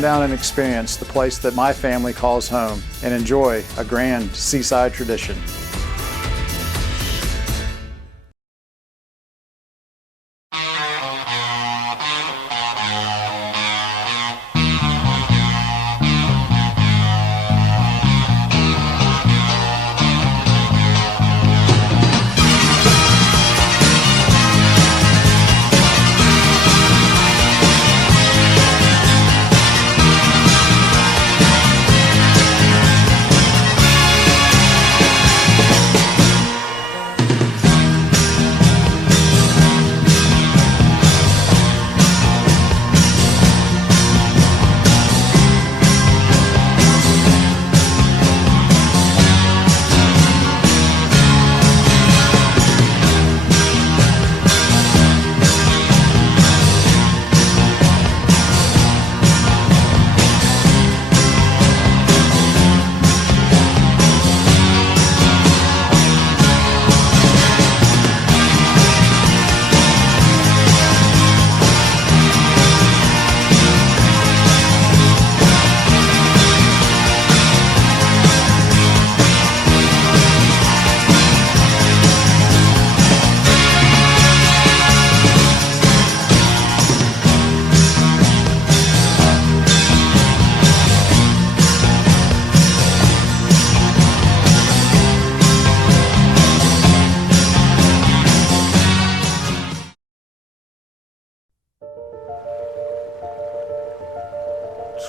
come down and experience the place that my family calls home and enjoy a grand seaside tradition.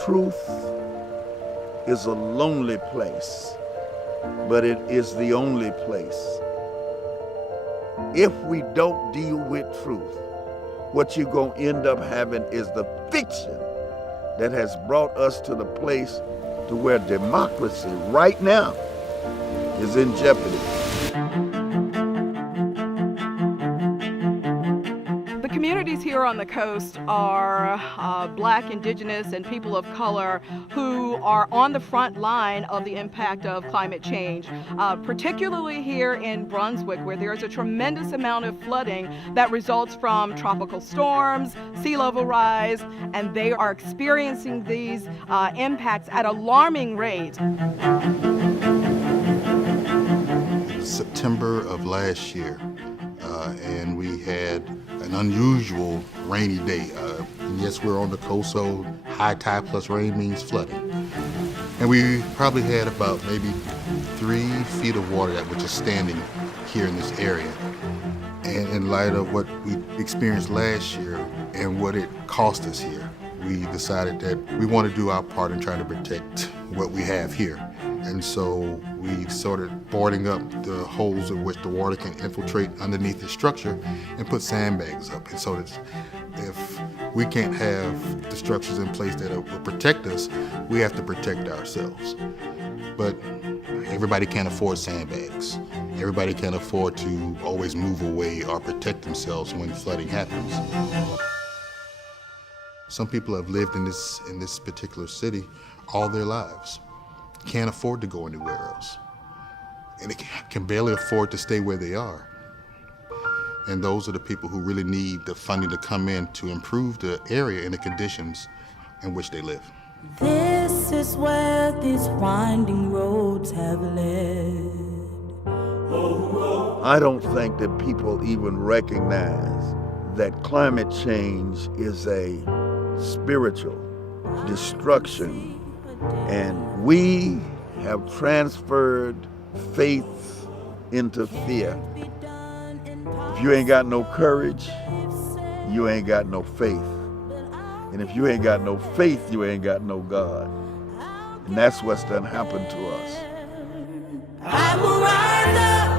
Truth is a lonely place, but it is the only place. If we don't deal with truth, what you're going to end up having is the fiction that has brought us to the place to where democracy right now is in jeopardy. Communities here on the coast are Black, Indigenous, and people of color who are on the front line of the impact of climate change, particularly here in Brunswick, where there's a tremendous amount of flooding that results from tropical storms, sea level rise, and they are experiencing these impacts at alarming rates. September of last year, and we had an unusual rainy day. And yes, we're on the coast, so high tide plus rain means flooding. And we probably had about maybe 3 feet of water that was just standing here in this area. And in light of what we experienced last year and what it cost us here, we decided that we want to do our part in trying to protect what we have here. And so we started boarding up the holes in which the water can infiltrate underneath the structure and put sandbags up. And so that if we can't have the structures in place that will protect us, we have to protect ourselves. But everybody can't afford sandbags. Everybody can't afford to always move away or protect themselves when flooding happens. Some people have lived in this particular city all their lives. Can't afford to go anywhere else. And they can barely afford to stay where they are. And those are the people who really need the funding to come in to improve the area and the conditions in which they live. This is where these winding roads have led. I don't think that people even recognize that climate change is a spiritual destruction, and we have transferred faith into fear. If you ain't got no courage, you ain't got no faith. And if you ain't got no faith, you ain't got no God. And that's what's done happened to us. I will rise up.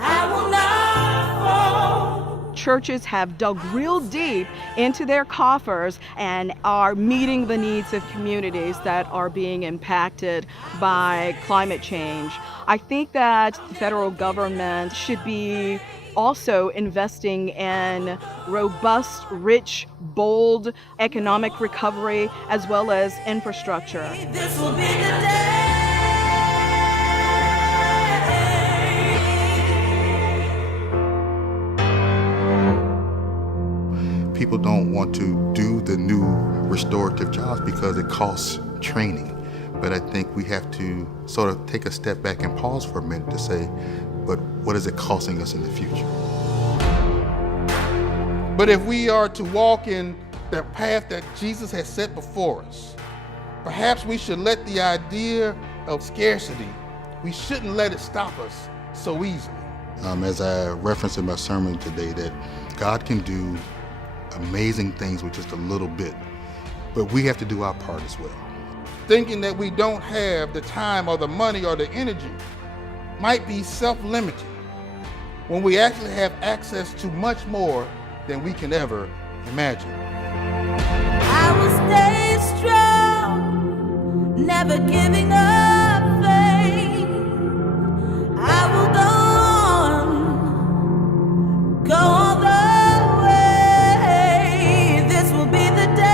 I will not fall. Churches have dug real deep into their coffers and are meeting the needs of communities that are being impacted by climate change. I think that the federal government should be also investing in robust, rich, bold economic recovery as well as infrastructure. This will be the day. people don't want to do the new restorative jobs because it costs training. But I think we have to sort of take a step back and pause for a minute to say, but what is it costing us in the future? But if we are to walk in the path that Jesus has set before us, perhaps we should let the idea of scarcity, we shouldn't let it stop us so easily. As I referenced in my sermon today, that God can do amazing things with just a little bit, but we have to do our part as well. Thinking that we don't have the time or the money or the energy might be self-limiting when we actually have access to much more than we can ever imagine. I will stay strong, never giving up faith. I will go all the way. This will be the day.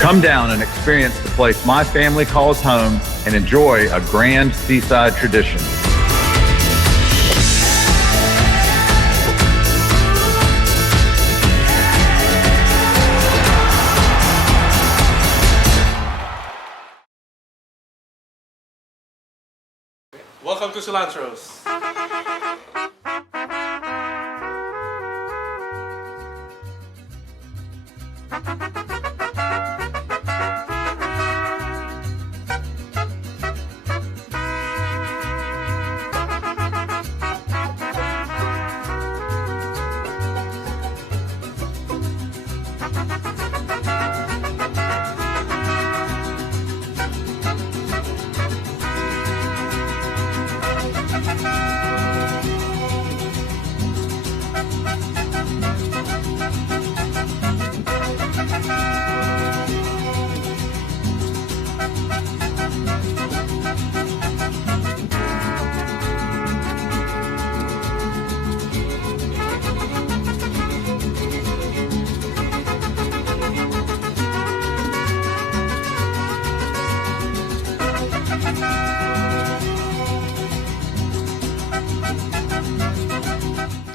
Come down and experience the place my family calls home and enjoy a grand seaside tradition. Welcome to Cilantro's.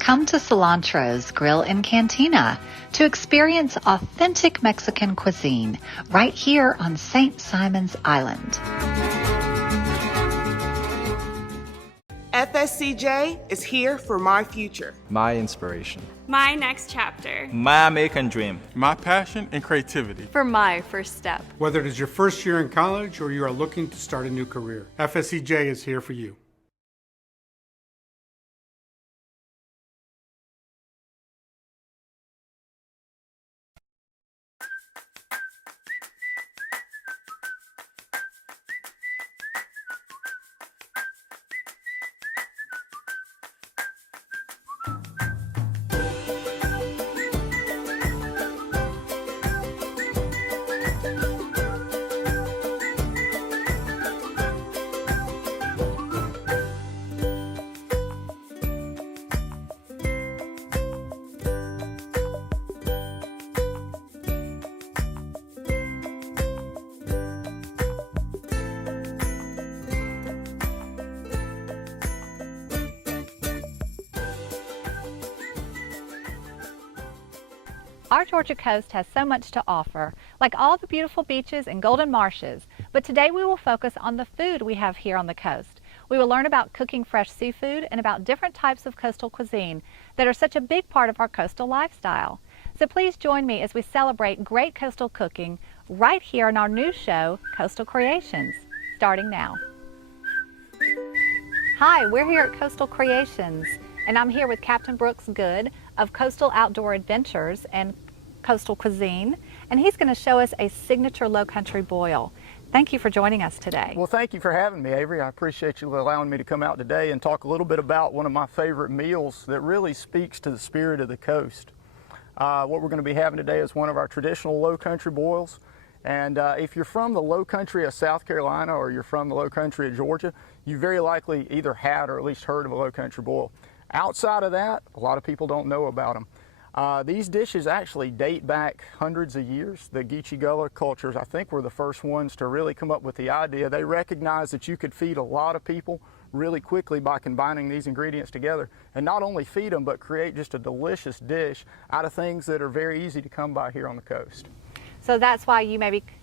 Come to Cilantro's Grill and Cantina to experience authentic Mexican cuisine right here on St. Simon's Island. FSCJ is here for my future. My inspiration. My next chapter. My American dream. My passion and creativity. For my first step. Whether it is your first year in college or you are looking to start a new career, FSCJ is here for you. Our Georgia coast has so much to offer, like all the beautiful beaches and golden marshes, but today we will focus on the food we have here on the coast. We will learn about cooking fresh seafood and about different types of coastal cuisine that are such a big part of our coastal lifestyle. So please join me as we celebrate great coastal cooking right here in our new show, Coastal Creations, starting now. Hi, we're here at Coastal Creations, and I'm here with Captain Brooks Good of Coastal Outdoor Adventures and Coastal Cuisine, and he's going to show us a signature low country boil. Thank you for joining us today. Well, thank you for having me, Avery. I appreciate you allowing me to come out today and talk a little bit about one of my favorite meals that really speaks to the spirit of the coast. What we're going to be having today is one of our traditional low country boils, And if you're from the low country of South Carolina or you're from the low country of Georgia, you very likely either had or at least heard of a low country boil. Outside of that, a lot of people don't know about them. These dishes actually date back hundreds of years. The GIPL cultures, I think, were the first ones to really come up with the idea. They recognized that you could feed a lot of people really quickly by combining these ingredients together, and not only feed them, but create just a delicious dish out of things that are very easy to come by here on the coast. So that's why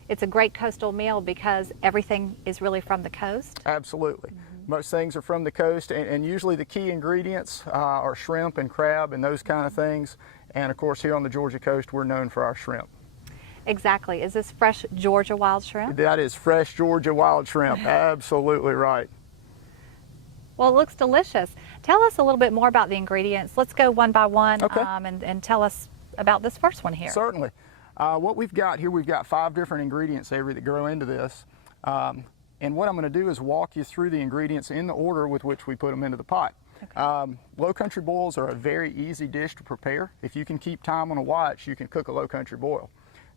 it's a great coastal meal, because everything is really from the coast? Absolutely. Most things are from the coast, and usually the key ingredients are shrimp and crab and those kind of things. And of course, here on the Georgia coast, we're known for our shrimp. Exactly. Is this fresh Georgia wild shrimp? That is fresh Georgia wild shrimp. Absolutely right. Well, it looks delicious. Tell us a little bit more about the ingredients. Let's go one by one, okay. And tell us about this first one here. Certainly. What we've got here, we've got 5 different ingredients, Avery, that go into this. And what I'm going to do is walk you through the ingredients in the order with which we put them into the pot. Okay. Low country boils are a very easy dish to prepare. If you can keep time on a watch, you can cook a low country boil.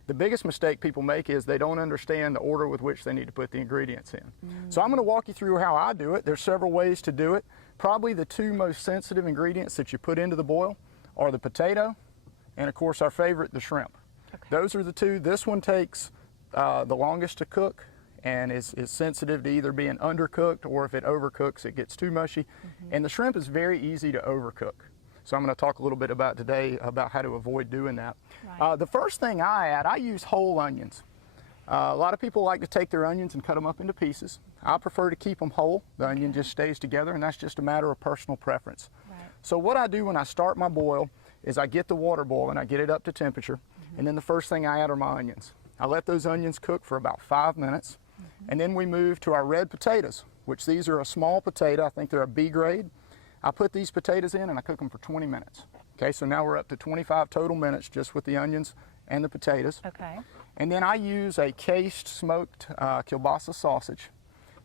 The biggest mistake people make is they don't understand the order with which they need to put the ingredients in. So I'm going to walk you through how I do it. There's several ways to do it. Probably the 2 most sensitive ingredients that you put into the boil are the potato and, of course, our favorite, the shrimp. Okay. Those are the 2. This one takes the longest to cook and is sensitive to either being undercooked, or if it overcooks, it gets too mushy. And the shrimp is very easy to overcook. So I'm going to talk a little bit about today about how to avoid doing that. Right. The first thing I add, I use whole onions. A lot of people like to take their onions and cut them up into pieces. I prefer to keep them whole. The onion just stays together, and that's just a matter of personal preference. Right. So what I do when I start my boil is I get the water boiling, I get it up to temperature, and then the first thing I add are my onions. I let those onions cook for about 5 minutes, and then we move to our red potatoes, which these are a small potato. I think they're a B grade. I put these potatoes in and I cook them for 20 minutes. Okay, so now we're up to 25 total minutes just with the onions and the potatoes. Okay. And then I use a cased smoked kielbasa sausage.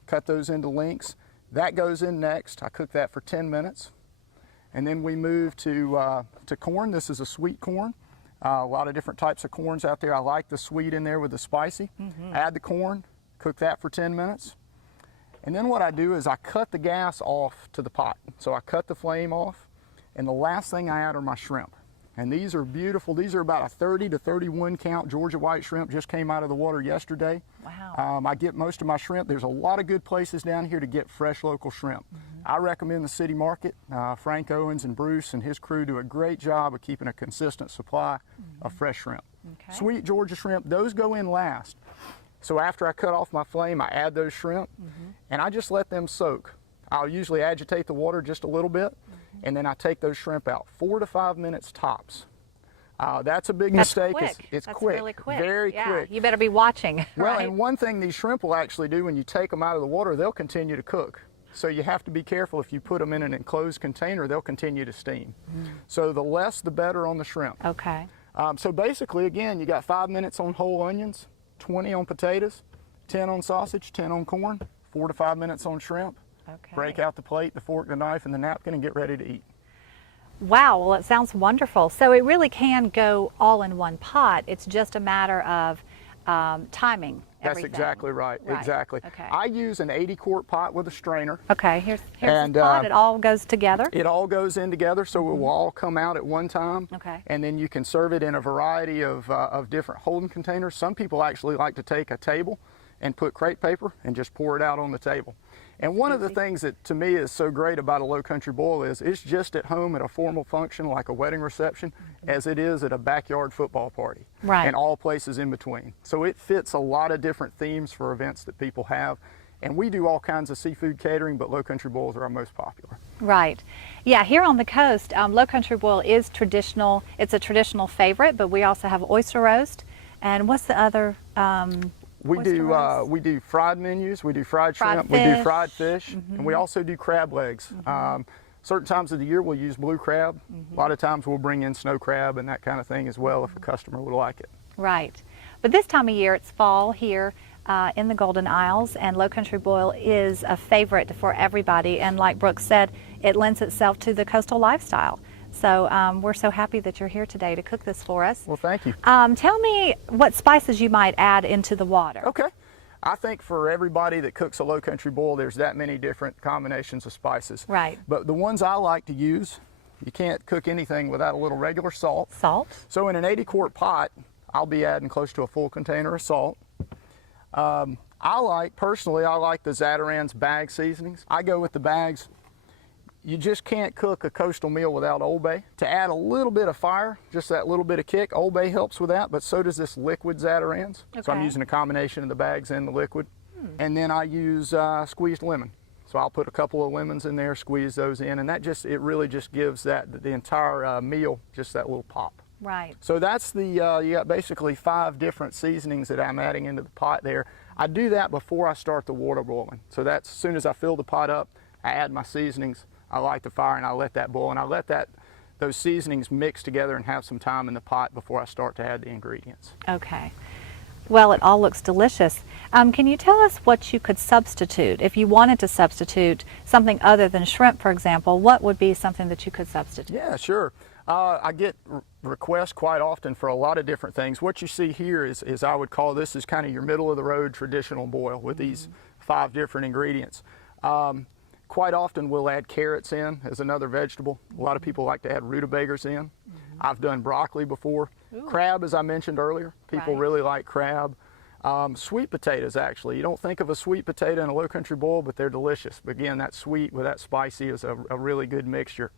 Cut those into lengths. That goes in next. I cook that for 10 minutes. And then we move to corn. This is a sweet corn. A lot of different types of corns out there. I like the sweet in there with the spicy. Add the corn, cook that for 10 minutes. And then what I do is I cut the gas off to the pot. So I cut the flame off, and the last thing I add are my shrimp. And these are beautiful. These are about a 30 to 31 count Georgia white shrimp, just came out of the water yesterday. Wow. I get most of my shrimp. There's a lot of good places down here to get fresh local shrimp. I recommend the City Market. Frank Owens and Bruce and his crew do a great job of keeping a consistent supply of fresh shrimp. Okay. Sweet Georgia shrimp, those go in last. So after I cut off my flame, I add those shrimp, and I just let them soak. I'll usually agitate the water just a little bit, and then I take those shrimp out. 4 to 5 minutes tops. That's a big mistake. It's That's quick. Really quick. Very quick. You better be watching. Well, right? and one thing these shrimp will actually do when you take them out of the water, they'll continue to cook. So you have to be careful. If you put them in an enclosed container, they'll continue to steam. So the less, the better on the shrimp. Okay. So basically, again, you got 5 minutes on whole onions, 20 on potatoes, 10 on sausage, 10 on corn, 4 to 5 minutes on shrimp. Okay. Break out the plate, the fork, the knife, and the napkin, and get ready to eat. Wow, well, it sounds wonderful. So it really can go all in one pot. It's just a matter of timing everything. That's exactly right. Exactly. Okay. I use an 80-quart pot with a strainer. Okay, here's the pot. It all goes together? It all goes in together, so it will all come out at one time. Okay. And then you can serve it in a variety of different holding containers. Some people actually like to take a table and put crepe paper and just pour it out on the table. And one of the things that to me is so great about a low country boil is it's just at home at a formal function like a wedding reception as it is at a backyard football party. Right. And all places in between. So it fits a lot of different themes for events that people have. And we do all kinds of seafood catering, but low country boils are our most popular. Right. Yeah, here on the coast, low country boil is traditional. It's a traditional favorite, but we also have oyster roast. And what's the other? We do fried menus, we do fried shrimp, we do fried fish, and we also do crab legs. Certain times of the year we'll use blue crab. A lot of times we'll bring in snow crab and that kind of thing as well if a customer would like it. Right. But this time of year, it's fall here in the Golden Isles, and low country boil is a favorite for everybody. And like Brooke said, it lends itself to the coastal lifestyle. So we're so happy that you're here today to cook this for us. Well, thank you. Tell me what spices you might add into the water. Okay. I think for everybody that cooks a low country boil, there's that many different combinations of spices. Right. But the ones I like to use, you can't cook anything without a little regular salt. Salt. So in an 80-quart pot, I'll be adding close to a full container of salt. Personally, I like the Zatarain's bag seasonings. I go with the bags. You just can't cook a coastal meal without Old Bay. To add a little bit of fire, just that little bit of kick, Old Bay helps with that, but so does this liquid Zatarain's. Okay. So I'm using a combination of the bags and the liquid. And then I use squeezed lemon. So I'll put a couple of lemons in there, squeeze those in, and it really just gives the entire meal just that little pop. Right. So that's you got basically 5 different seasonings that I'm adding into the pot there. I do that before I start the water boiling. So that's as soon as I fill the pot up, I add my seasonings. I light the fire and I let that boil, and I let those seasonings mix together and have some time in the pot before I start to add the ingredients. Okay. Well, it all looks delicious. Can you tell us what you could substitute? If you wanted to substitute something other than shrimp, for example, what would be something that you could substitute? Yeah, sure. I get requests quite often for a lot of different things. What you see here is I would call this is kind of your middle of the road traditional boil with these 5 different ingredients. Quite often we'll add carrots in as another vegetable. A lot of people like to add rutabagas in. I've done broccoli before. Ooh. Crab, as I mentioned earlier, people really like crab. Sweet potatoes, actually. You don't think of a sweet potato in a low country boil, but they're delicious. But again, that sweet with that spicy is a really good mixture.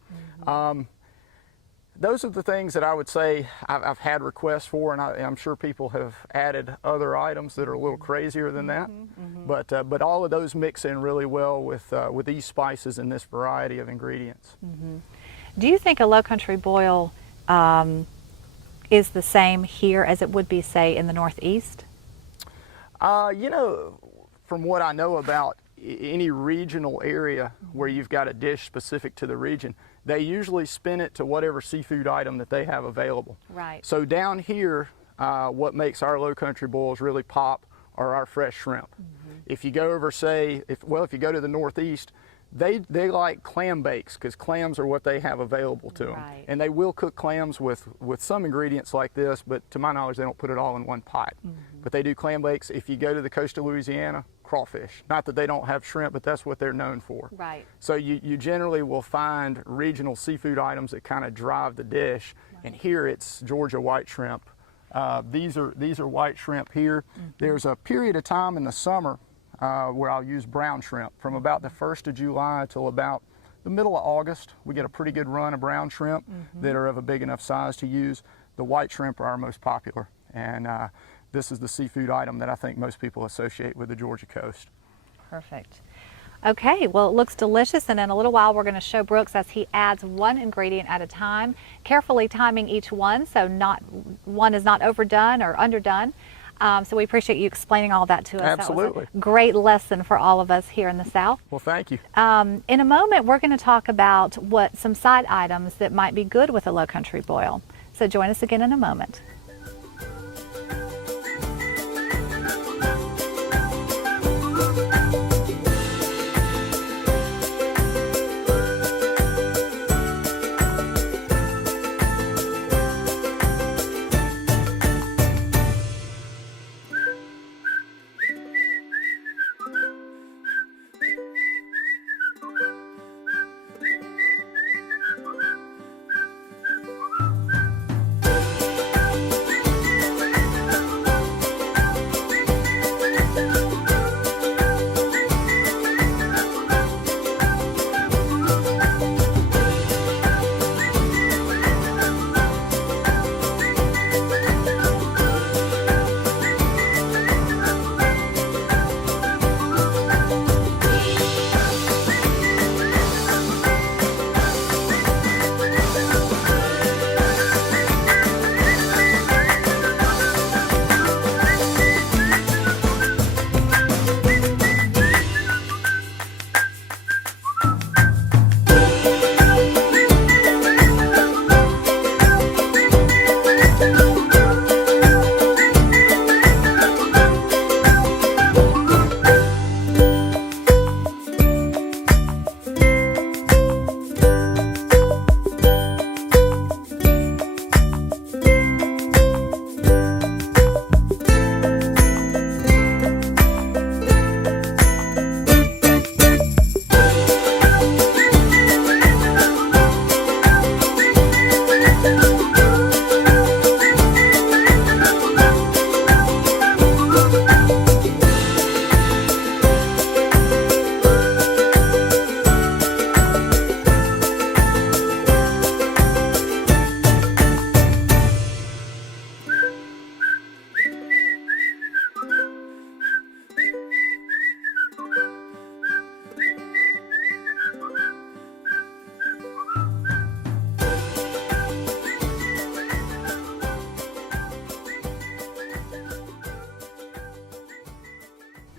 Those are the things that I would say I've had requests for, and I'm sure people have added other items that are a little crazier than that. But all of those mix in really well with these spices and this variety of ingredients. Do you think a low country boil is the same here as it would be, say, in the Northeast? You know, from what I know about any regional area where you've got a dish specific to the region, they usually spin it to whatever seafood item that they have available. Right. So down here, what makes our low country boils really pop are our fresh shrimp. If you go over, say, if you go to the Northeast, they like clam bakes because clams are what they have available to them. Right. And they will cook clams with some ingredients like this, but to my knowledge, they don't put it all in one pot. But they do clam bakes. If you go to the coast of Louisiana, crawfish. Not that they don't have shrimp, but that's what they're known for. Right. So you generally will find regional seafood items that kind of drive the dish. And here it's Georgia white shrimp. These are white shrimp here. There's a period of time in the summer where I'll use brown shrimp from about the 1st of July till about the middle of August. We get a pretty good run of brown shrimp that are of a big enough size to use. The white shrimp are our most popular, and this is the seafood item that I think most people associate with the Georgia coast. Perfect. Okay, well, it looks delicious, and in a little while we're going to show Brooks as he adds one ingredient at a time, carefully timing each one so one is not overdone or underdone. So we appreciate you explaining all that to us. Absolutely. That was a great lesson for all of us here in the South. Well, thank you. In a moment, we're going to talk about some side items that might be good with a low country boil. So join us again in a moment.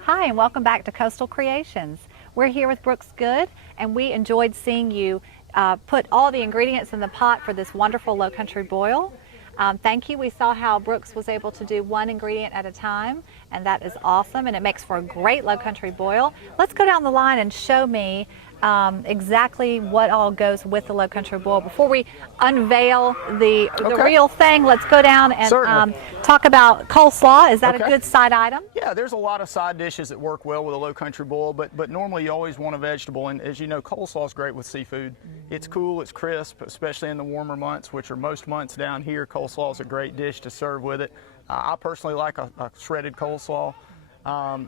Hi, and welcome back to Coastal Creations. We're here with Brooks Good, and we enjoyed seeing you put all the ingredients in the pot for this wonderful low country boil. Thank you. We saw how Brooks was able to do one ingredient at a time, and that is awesome, and it makes for a great low country boil. Let's go down the line and show me exactly what all goes with the low country boil. Before we unveil the real thing, let's go down and talk about coleslaw. Is that a good side item? Yeah, there's a lot of side dishes that work well with a low country boil, but normally you always want a vegetable, and as you know, coleslaw is great with seafood. It's cool, it's crisp, especially in the warmer months, which are most months down here. Coleslaw is a great dish to serve with it. I personally like a shredded coleslaw.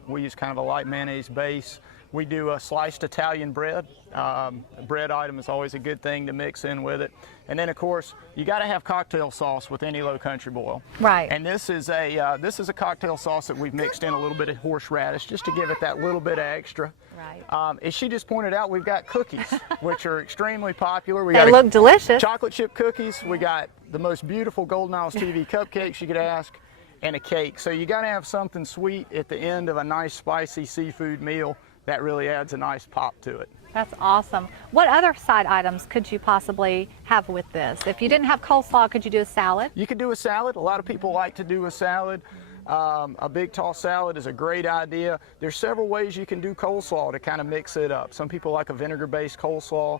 We use kind of a light mayonnaise base. We do a sliced Italian bread. A bread item is always a good thing to mix in with it. And then, of course, you got to have cocktail sauce with any low country boil. Right. And this is a cocktail sauce that we've mixed in a little bit of horseradish just to give it that little bit of extra. Right. As she just pointed out, we've got cookies, which are extremely popular. They look delicious. Chocolate chip cookies. We got the most beautiful Golden Isles TV cupcakes you could ask, and a cake. So you got to have something sweet at the end of a nice spicy seafood meal. That really adds a nice pop to it. That's awesome. What other side items could you possibly have with this? If you didn't have coleslaw, could you do a salad? You could do a salad. A lot of people like to do a salad. A big tall salad is a great idea. There's several ways you can do coleslaw to kind of mix it up. Some people like a vinegar-based coleslaw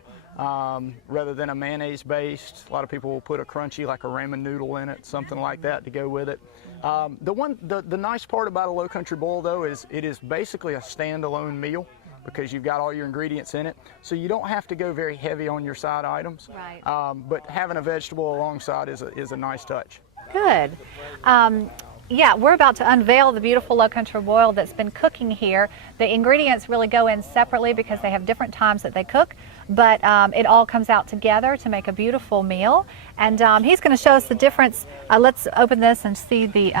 rather than a mayonnaise-based. A lot of people will put a crunchy, like a ramen noodle in it, something like that to go with it. The nice part about a low country boil, though, is it is basically a standalone meal because you've got all your ingredients in it. So you don't have to go very heavy on your side items. Right. But having a vegetable alongside is a nice touch. Good. Yeah, we're about to unveil the beautiful low country boil that's been cooking here. The ingredients really go in separately because they have different times that they cook, but it all comes out together to make a beautiful meal. And he's going to show us the difference. Let's open this and see the...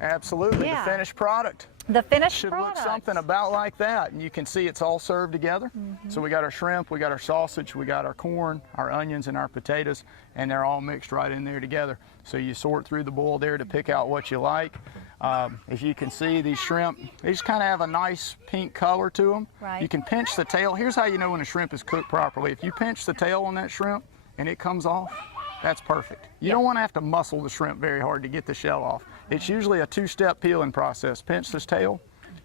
Absolutely, yeah. The finished product. The finished should product. Look something about like that, and you can see it's all served together. So we got our shrimp, we got our sausage, we got our corn, our onions, and our potatoes, and they're all mixed right in there together. So you sort through the bowl there to pick out what you like. As you can see, these shrimp, they just kind of have a nice pink color to them. Right. You can pinch the tail. Here's how you know when a shrimp is cooked properly. If you pinch the tail on that shrimp and it comes off, that's perfect. You don't want to have to muscle the shrimp very hard to get the shell off. It's usually a two-step peeling process. Pinch this tail,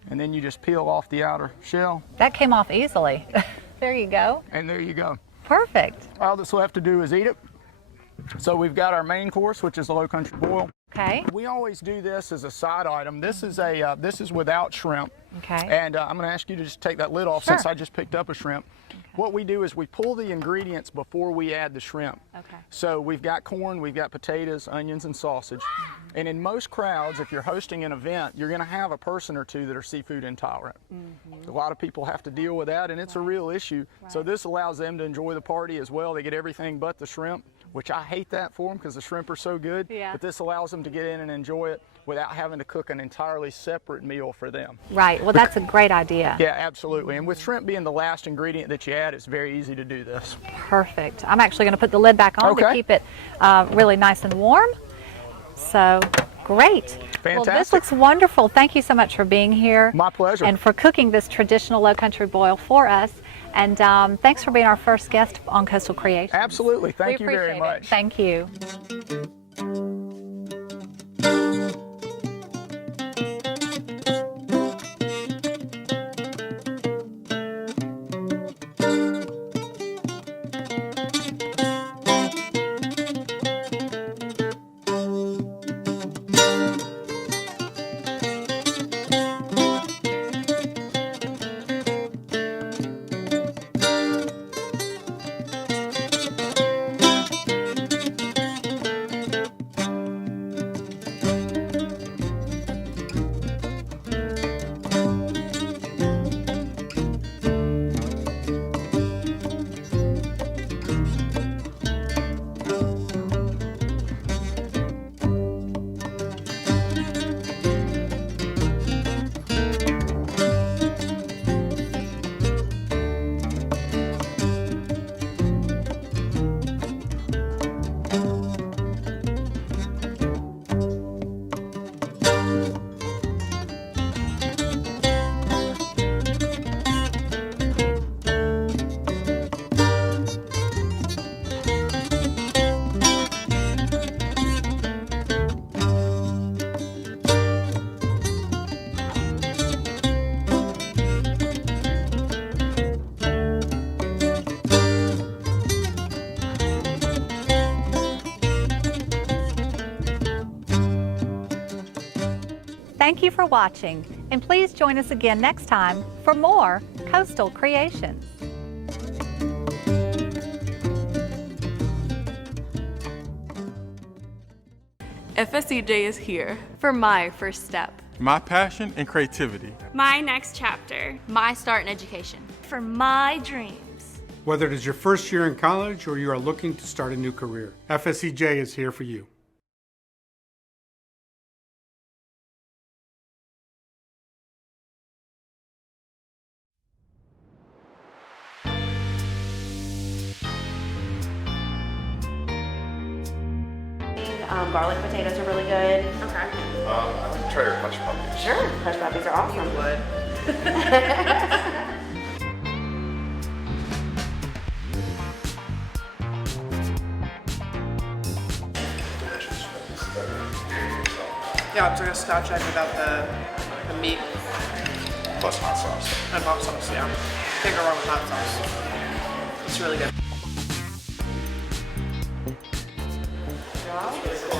and then you just peel off the outer shell. That came off easily. There you go. And there you go. Perfect. All that's left to do is eat it. So we've got our main course, which is a low country boil. Okay. We always do this as a side item. This is without shrimp. Okay. And I'm going to ask you to just take that lid off since I just picked up a shrimp. What we do is we pull the ingredients before we add the shrimp. Okay. So we've got corn, we've got potatoes, onions, and sausage. And in most crowds, if you're hosting an event, you're going to have a person or two that are seafood intolerant. A lot of people have to deal with that, and it's a real issue. So this allows them to enjoy the party as well. They get everything but the shrimp, which I hate that for them because the shrimp are so good. Yeah. But this allows them to get in and enjoy it without having to cook an entirely separate meal for them. Right. Well, that's a great idea. Yeah, absolutely. And with shrimp being the last ingredient that you add, it's very easy to do this. Perfect. I'm actually going to put the lid back on to keep it really nice and warm. So, great. Fantastic. Well, this looks wonderful. Thank you so much for being here. My pleasure. And for cooking this traditional low country boil for us. And thanks for being our first guest on Coastal Creations. Absolutely. Thank you very much. Thank you. Thank you for watching, and please join us again next time for more Coastal Creations. FSCJ is here for my first step. My passion and creativity. My next chapter. My start in education. For my dreams. Whether it is your first year in college or you are looking to start a new career, FSCJ is here for you. Garlic potatoes are really good. Okay. I like to try your hush puppies. Sure, hush puppies are awesome. You would. Yeah, I'm just scotch egg without the meat. Plus hot sauce. And hot sauce, yeah. Can't go wrong with hot sauce. It's really good.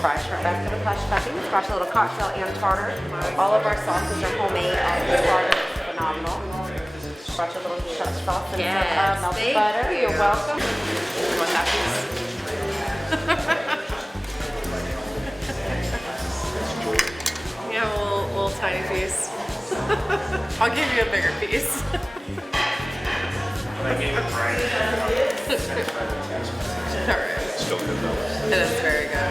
Fried shrimp back to the hush puppies. Got a little cocktail and tartar. All of our sauces are homemade. The tartar is phenomenal. Got your little sauce and some melted butter. You're welcome. You want that piece? Yeah, a little tiny piece. I'll give you a bigger piece. I gave it Alright. Still good though. It is very good.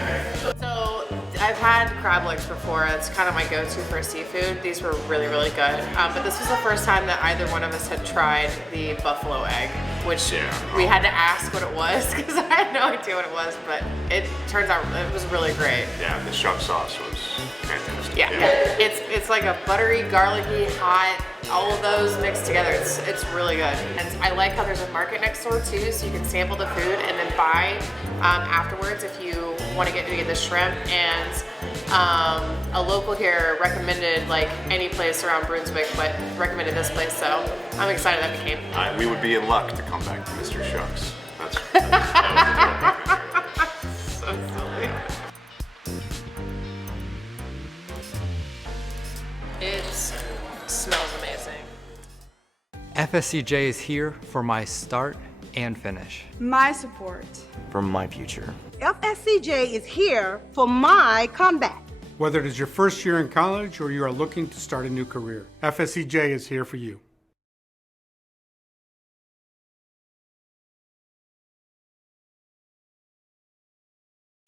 So I've had crab legs before. It's kind of my go-to for seafood. These were really, really good. But this was the first time that either one of us had tried the buffalo egg, which we had to ask what it was because I had no idea what it was, but it turns out it was really great. Yeah, the sharp sauce was fantastic. Yeah. It's like a buttery, garlicky, hot, all of those mixed together. It's really good. And I like how there's a market next door too, so you can sample the food and then buy afterwards if you want to get the shrimp. And a local here recommended like any place around Brunswick, but recommended this place, so I'm excited that we came. We would be in luck to come back to Mr. Shucks. That's so silly. It smells amazing. FSCJ is here for my start and finish. My support. For my future. FSCJ is here for my comeback. Whether it is your first year in college or you are looking to start a new career, FSCJ is here for you.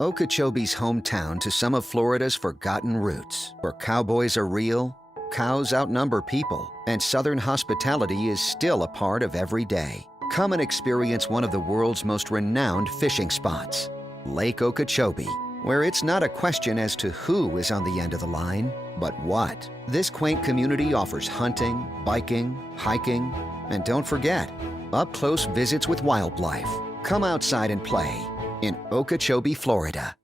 Okeechobee's hometown to some of Florida's forgotten roots, where cowboys are real, cows outnumber people, and Southern hospitality is still a part of every day. Come and experience one of the world's most renowned fishing spots, Lake Okeechobee, where it's not a question as to who is on the end of the line, but what. This quaint community offers hunting, biking, hiking, and don't forget, up-close visits with wildlife. Come outside and play in Okeechobee, Florida.